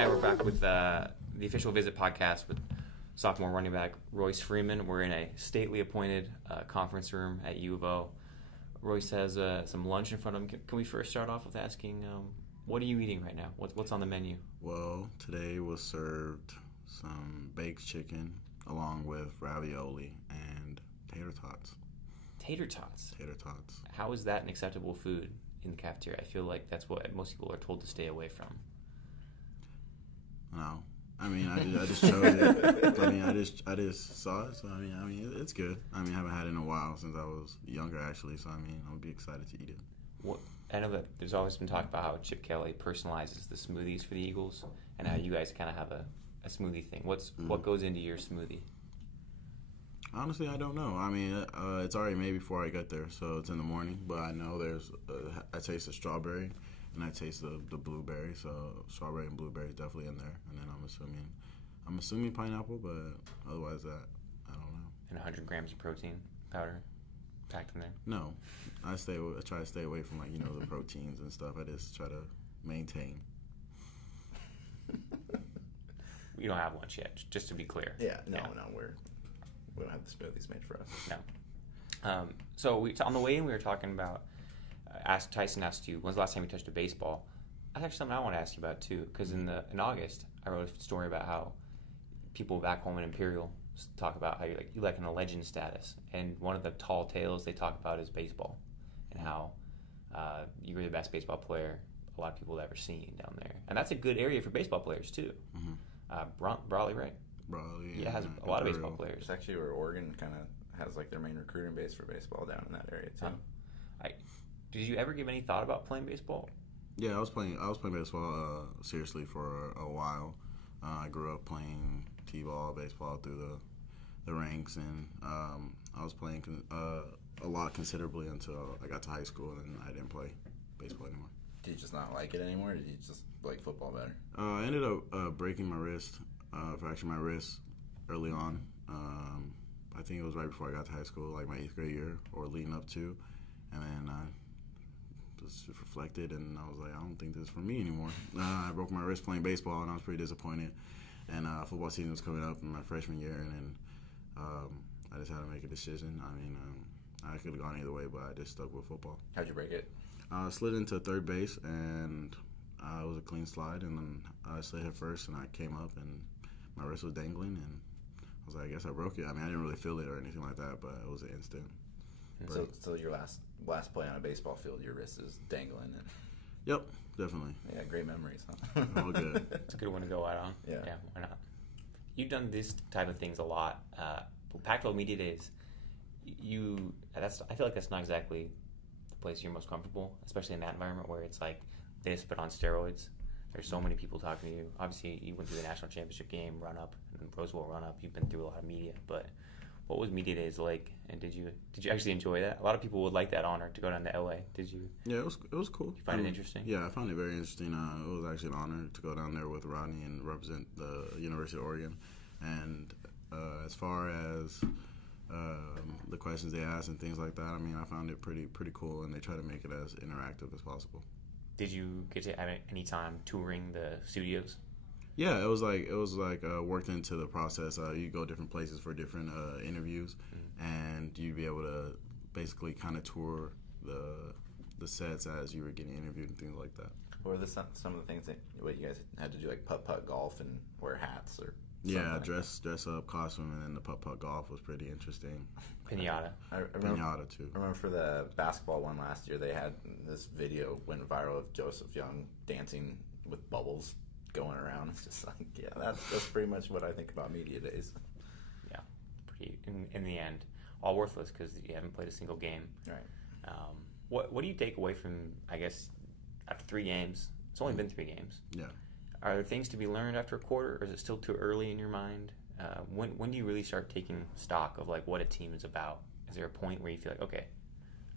Hey, we're back with the official visit podcast with sophomore running back Royce Freeman. We're in a stately appointed conference room at U of O. Royce has some lunch in front of him. Can we first start off with asking, what are you eating right now? What's on the menu? Well, today was served some baked chicken along with ravioli and tater tots. Tater tots? Tater tots. How is that an acceptable food in the cafeteria? I feel like that's what most people are told to stay away from. No. I mean, I just chose it. I mean, I just saw it. So I mean, it's good. I mean, I haven't had it in a while since I was younger, actually. So I mean, I'll be excited to eat it. What, I know that there's always been talk about how Chip Kelly personalizes the smoothies for the Eagles, and how you guys kind of have a smoothie thing. What goes into your smoothie? Honestly, I don't know. I mean, it's already made before I get there, so it's in the morning. But I know I taste the strawberry, and I taste the blueberry. So strawberry and blueberry is definitely in there. And then I'm assuming pineapple, but otherwise that I don't know. And 100 grams of protein powder packed in there. No, I try to stay away from the proteins and stuff. I just try to maintain. You don't have lunch yet, just to be clear. No, we don't have the smoothies made for us. No. So on the way in, we were talking about. Tyson asked you, when's the last time you touched a baseball? That's actually something I want to ask you about too, because in August I wrote a story about how people back home in Imperial talk about how you're like in a legend status, and one of the tall tales they talk about is baseball, and how you were the best baseball player a lot of people have ever seen down there, and that's a good area for baseball players too. Mm-hmm. Brawley, right? Brawley, yeah, has a lot of baseball players. It's actually where Oregon kind of has their main recruiting base for baseball down in that area too. Did you ever give any thought about playing baseball? Yeah, I was playing baseball seriously for a while. I grew up playing t-ball, baseball through the ranks, and I was playing a lot considerably until I got to high school, and I didn't play baseball anymore. Did you just not like it anymore, or did you just like football better? I ended up breaking my wrist, fracturing my wrist early on. I think it was right before I got to high school, like my 8th grade year, or leading up to, and then I just reflected, and I was like, I don't think this is for me anymore. I broke my wrist playing baseball, and I was pretty disappointed. And football season was coming up in my freshman year, and then I just had to make a decision. I mean, I could have gone either way, but I just stuck with football. How'd you break it? I slid into third base, and it was a clean slide, and then I slid head first, and I came up, and my wrist was dangling, and I was like, I guess I broke it. I mean, I didn't really feel it or anything like that, but it was an instant. So your last play on a baseball field, your wrist is dangling. Yep, definitely. Yeah, great memories, huh? All good. It's a good one to go out on. Yeah, why not? You've done this type of things a lot. Pac-12 Media Days, I feel like that's not exactly the place you're most comfortable, especially in that environment where it's like this but on steroids. There's so many people talking to you. Obviously, you went through the national championship game run-up and Rose Bowl run-up. You've been through a lot of media, but what was Media Days like, and did you actually enjoy that? A lot of people would like that honor to go down to LA. Did you? Yeah, it was cool. You find it interesting? Yeah, I found it very interesting. It was actually an honor to go down there with Rodney and represent the University of Oregon. And as far as the questions they asked and things like that, I mean, I found it pretty cool, and they try to make it as interactive as possible. Did you get to have any time touring the studios? Yeah, it was like worked into the process. You go different places for different interviews, and you'd be able to basically kind of tour the sets as you were getting interviewed and things like that. What were some of the things that you guys had to do, like putt golf and wear hats or? Yeah, dress up, costume, and then the putt golf was pretty interesting. Pinata. Pinata too. I remember for the basketball one last year, they had this video went viral of Joseph Young dancing with bubbles going around. It's just like, yeah, that's pretty much what I think about Media Days. Yeah, pretty in the end, all worthless because you haven't played a single game. Right. What do you take away from, I guess, after 3 games? It's only been 3 games. Yeah. Are there things to be learned after a quarter, or is it still too early in your mind? When do you really start taking stock of like what a team is about? Is there a point where you feel like, okay,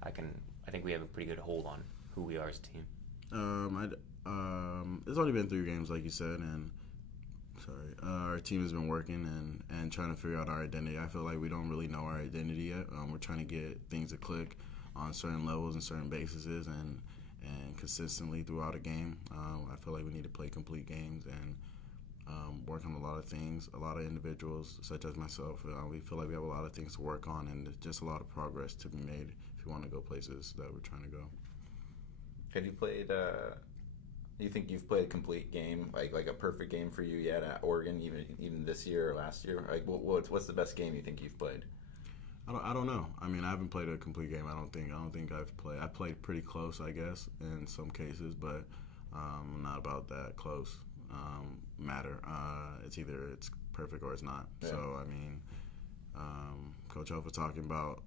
I think we have a pretty good hold on who we are as a team? It's only been 3 games, like you said, and our team has been working and trying to figure out our identity. I feel like we don't really know our identity yet. We're trying to get things to click on certain levels and certain bases and consistently throughout a game. I feel like we need to play complete games, and work on a lot of things, a lot of individuals such as myself. We feel like we have a lot of things to work on and just a lot of progress to be made if you want to go places that we're trying to go. Have you played? Do you think you've played a complete game, like a perfect game for you yet at Oregon, even this year or last year? Like, what's the best game you think you've played? I don't know. I mean, I haven't played a complete game. I don't think I've played. I played pretty close, I guess, in some cases, but not about that close matter. It's either it's perfect or it's not. Yeah. So I mean, Coach Alpha talking about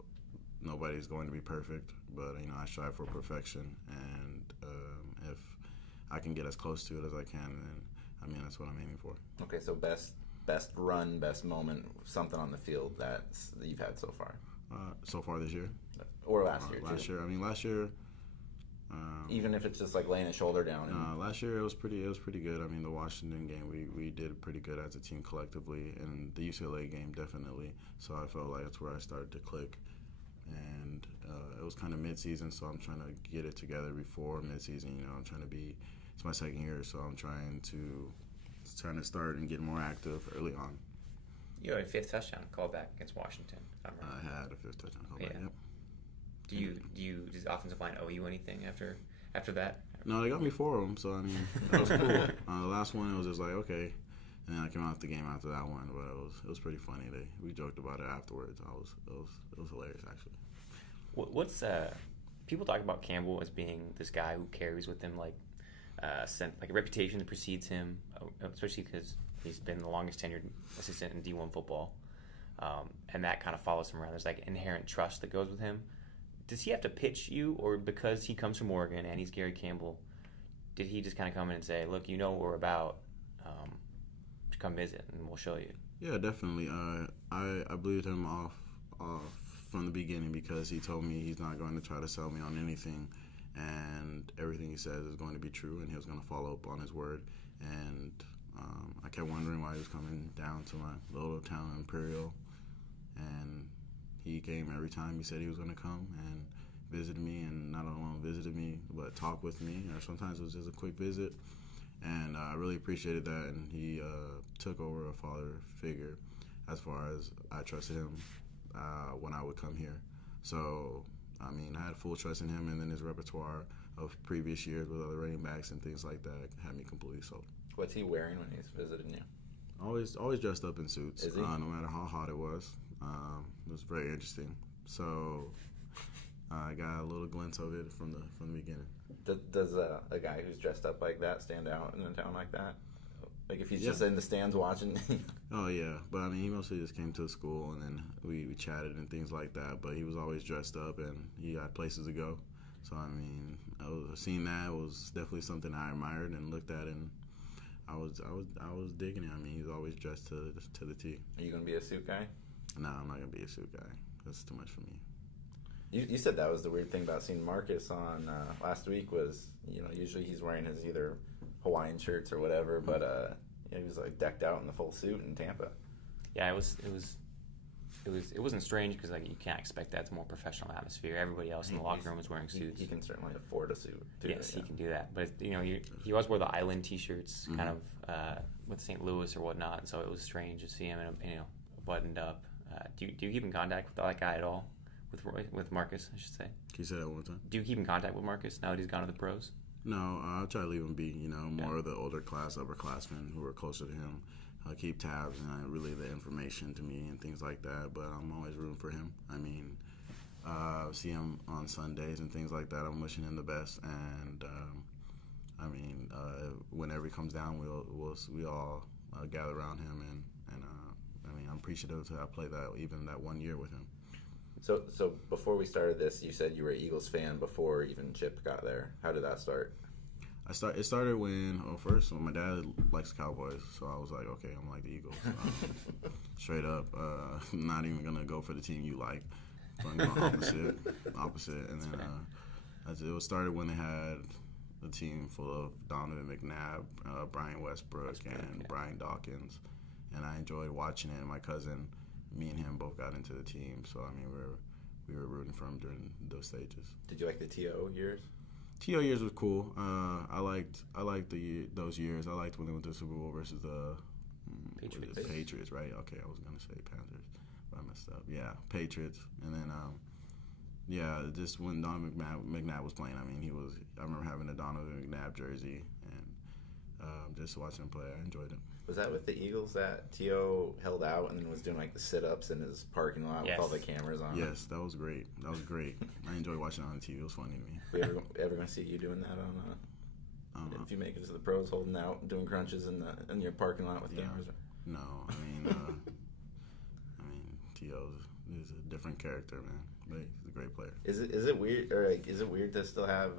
nobody's going to be perfect, but I strive for perfection, and if I can get as close to it as I can, then that's what I'm aiming for. Okay, so best run, best moment, something on the field that you've had so far. So far this year, or last year. Last year, last year. Even if it's just like laying a shoulder down. Last year it was pretty good. The Washington game we did pretty good as a team collectively, and the UCLA game definitely. So I felt like that's where I started to click, and it was kind of mid-season, so I'm trying to get it together before mid-season. I'm trying to be. It's my second year, so I'm trying to start and get more active early on. You had a fifth touchdown callback against Washington. I had a fifth touchdown callback. Yeah. Yep. Does the offensive line owe you anything after that? No, they got me 4 of them, so that was cool. The last one, it was just like, okay, and then I came out the game after that one, but it was pretty funny. We joked about it afterwards. It was hilarious, actually. What's people talk about Campbell as being this guy who carries with him like a reputation that precedes him, especially because he's been the longest tenured assistant in D1 football, and that kind of follows him around. There's like inherent trust that goes with him. Does he have to pitch you, or because he comes from Oregon and he's Gary Campbell, did he just kind of come in and say, look, you know what we're about, come visit and we'll show you? Yeah, definitely. I believed him off from the beginning because he told me he's not going to try to sell me on anything, and everything he says is going to be true, and he was going to follow up on his word. And I kept wondering why he was coming down to my little town, Imperial, and he came every time he said he was going to come and visited me, and not only visited me, but talked with me, or sometimes it was just a quick visit. And I really appreciated that, and he took over a father figure as far as I trusted him when I would come here. So, I had full trust in him, and then his repertoire of previous years with other running backs and things like that had me completely sold. What's he wearing when he's visiting you? Always dressed up in suits. Is he? No matter how hot it was. It was very interesting. So I got a little glimpse of it from the beginning. Does a guy who's dressed up like that stand out in a town like that? Like if he's just in the stands watching? Oh, yeah. But, he mostly just came to the school, and then we chatted and things like that. But he was always dressed up, and he had places to go. So, seeing that was definitely something I admired and looked at, and I was digging it. He's always dressed to the T. Are you going to be a suit guy? No, I'm not going to be a suit guy. That's too much for me. You said that was the weird thing about seeing Marcus on last week was, usually he's wearing his either Hawaiian shirts or whatever, but he was like decked out in the full suit in Tampa. Yeah, it wasn't strange because you can't expect that. It's a more professional atmosphere. Everybody else in the locker room is wearing suits. He can certainly afford a suit too. Yes, he can do that. But he always wore the Island T-shirts, kind of with St. Louis or whatnot, and so it was strange to see him buttoned up. Do you keep in contact with that guy at all? With Marcus, I should say. Can you say that one more time? Do you keep in contact with Marcus now that he's gone to the pros? No, I'll try to leave him be. More of the older class, upperclassmen who are closer to him. I'll keep tabs and relay the information to me and things like that. But I'm always rooting for him. See him on Sundays and things like that. I'm wishing him the best. And whenever he comes down, we all gather around him. And I'm appreciative to have played that 1 year with him. So before we started this, you said you were an Eagles fan before even Chip got there. How did that start? It started when my dad likes Cowboys, so I was like, okay, I'm like the Eagles. Straight up, I'm not even gonna go for the team you like. So I'm going opposite. And then it started when they had a team full of Donovan McNabb, Brian Westbrook, and Brian Dawkins, and I enjoyed watching it. And my cousin, me and him both got into the team, so we were rooting for him during those stages. Did you like the TO years? T.O. years was cool. I liked those years. I liked when they went to the Super Bowl versus the Patriots, right? Okay, I was gonna say Panthers, but I messed up. Yeah, Patriots, and then just when Donovan McNabb was playing. I mean, I remember having a Donovan McNabb jersey, and just watching him play, I enjoyed it. Was that with the Eagles that T.O. held out and then was doing like the sit-ups in his parking lot with all the cameras on? Yes, that was great. I enjoyed watching it on TV. It was funny to me. We ever going to see you doing that on? If you make it to the pros, holding out, doing crunches in your parking lot with cameras? No, I mean, T.O. is a different character, man. But he's a great player. Is it weird, or like, is it weird to still have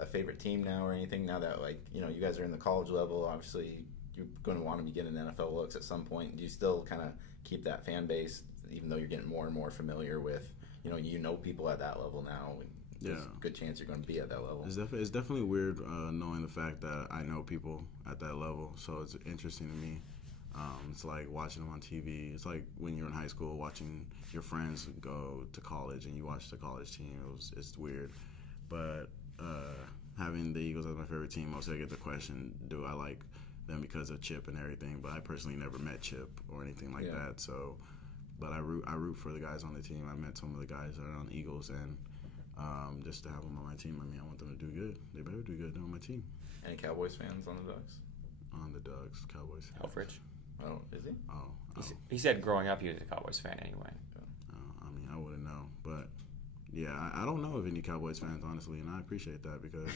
a favorite team now or anything? Now that you guys are in the college level, obviously you're going to want to be getting NFL looks at some point. Do you still kind of keep that fan base, even though you're getting more and more familiar with, people at that level now? There's a good chance you're going to be at that level. It's definitely weird knowing the fact that I know people at that level, so it's interesting to me. It's like watching them on TV. It's like when you're in high school watching your friends go to college and you watch the college team. It's weird. But having the Eagles as my favorite team, mostly I get the question, do I like them because of Chip and everything? But I personally never met Chip or anything like that. So, but I root for the guys on the team. I met some of the guys that are on the Eagles, and just to have them on my team, I mean, I want them to do good. They better do good. They're on my team. Any Cowboys fans on the Ducks? On the Ducks, Cowboys. Helfrich. Oh, is he? Oh. He said growing up he was a Cowboys fan anyway. I mean, I wouldn't know. But, yeah, I don't know of any Cowboys fans, honestly, and I appreciate that because